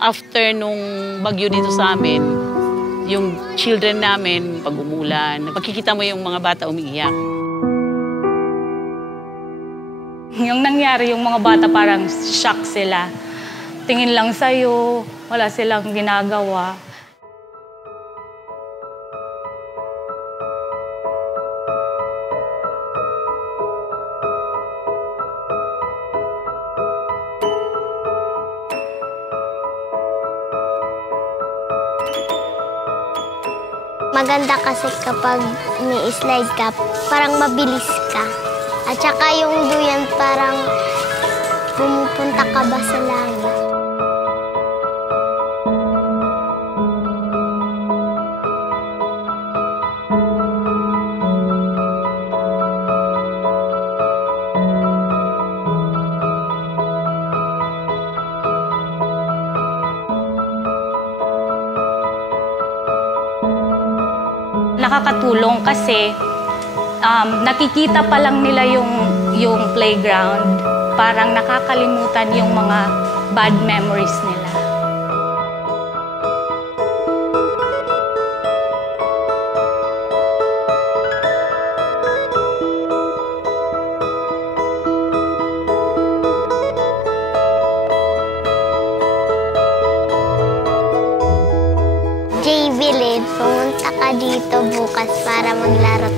After nung bagyo dito sa amin, yung children namin, pag umulan, pagkikita mo yung mga bata umiiyak. Yung nangyari, yung mga bata parang shock sila. Tingin lang sa'yo, wala silang ginagawa. Maganda kasi kapag may slide ka, parang mabilis ka. At saka yung duyan parang pumupunta ka ba sa langit. Nakakatulong kasi nakikita pa lang nila yung playground. Parang nakakalimutan yung mga bad memories nila. J. Village, pumunta ka dito bukas para maglaro